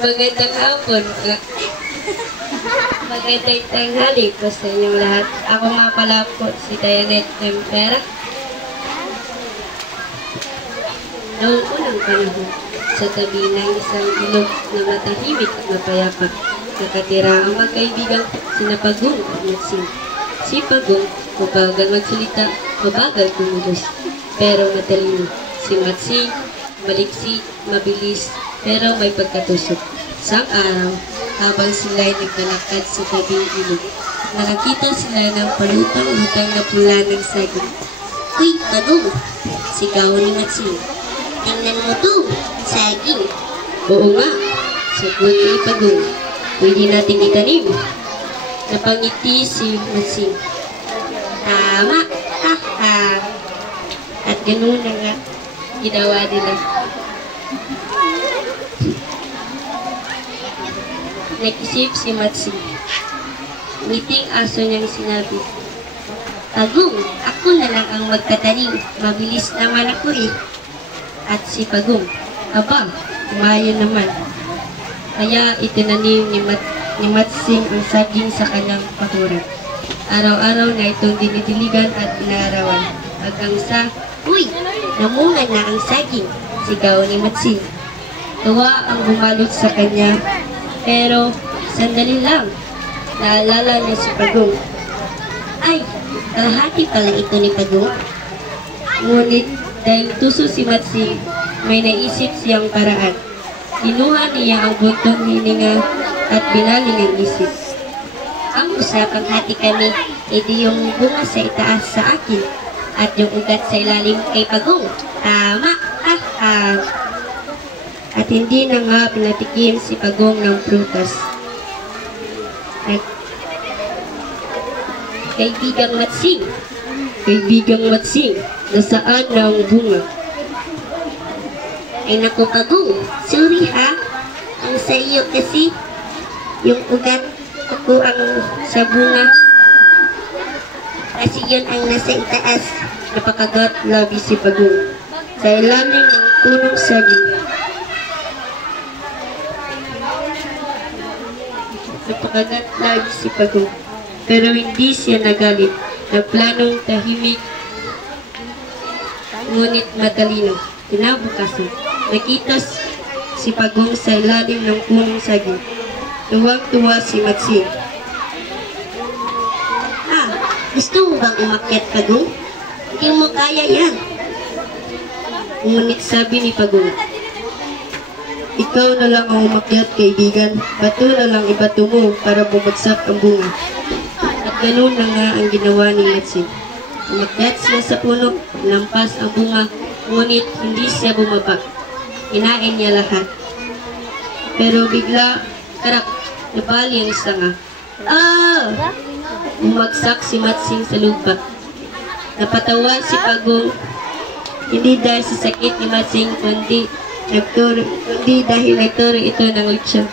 Magandang hapon. Magandang tanghali po sa inyong lahat. Ako nga pala po si Dianet Tempera. Noong unang panahon, sa tabi ng isang ilog na matahimik at mapayapa, nakatira ang magkaibigang sina Pagong at Matsing. Si Pagong, mabagal magsalita, mabagal kumilos, pero matalino. Si Matsing, maliksi, mabilis, pero may pagkatusok. Isang araw, habang sila'y naglalakad sa tabing ilog, nakakita sila ng palutang-lutang na pula ng saging. Uy, Pagong! Sigaw ni Matsing. Tingnan mo to, saging. Oo nga, sagot ni Pagong. Pwede nating itanim. Napangiti si Matsing. Tama, ha. At ganun na nga, ginawa nila. Nag-isip si Matsing. Ngiting aso niyang sinabi, Pagong, ako na lang ang magtatanim. Mabilis naman ako eh. at si Pagong, aba, umayon naman. Kaya itinanim ni Matsing ang saging sa kanyang pakuran. Araw-araw na itong dinidiligan at inaarawan. Hanggang sa, Uy, namunga na ang saging. sigaw ni Matsing. Tuwa ang bumalot sa kanya, pero sandali lang, naalala niya si Pagong. Ay, kalahati pala ito ni Pagong. Ngunit dahil tuso si Matsing, may naisip siyang paraan. Kinuha niya ang buntong hininga at binaling ang isip. Ang usapang hati kami, edi yung bunga sa itaas sa akin at yung ugat sa ilalim kay Pagong. Tama, ha. At hindi na nga pinatikim si Pagong ng prutas. At Kaibigang Matsing, nasaan na ang bunga? Ay naku Pagong, sorry ha. Ang sa iyo kasi, yung ugat ako ang sa bunga. Kasi yun ang nasa itaas. Napakagat labi si Pagong sa ilalim ng punong saging. Napakagat labi si Pagong, pero hindi siya nagalit. Nagplanong tahimik, ngunit matalino. Kinabukasan, nakita si Pagong sa ilalim ng punong saging. Tuwang-tuwa si Matsing. Gusto mo bang umakyat, Pagong? Hindi mo kaya yan. Ngunit sabi ni Pagong, ikaw na lang ang umakyat, kaibigan. Bato na lang ibato mo para bumagsak ang bunga. At ganun na nga ang ginawa ni Matsing. Umakyat siya sa puno, lampas ang bunga, ngunit hindi siya bumaba. Kinain niya lahat. Pero bigla, karak, nabali ang sanga. Bumagsak si Matsing sa lupa. Napatawa si Pagong, hindi dahil sa sakit ni Matsing, kundi dahil nagturo ito ng leksyon.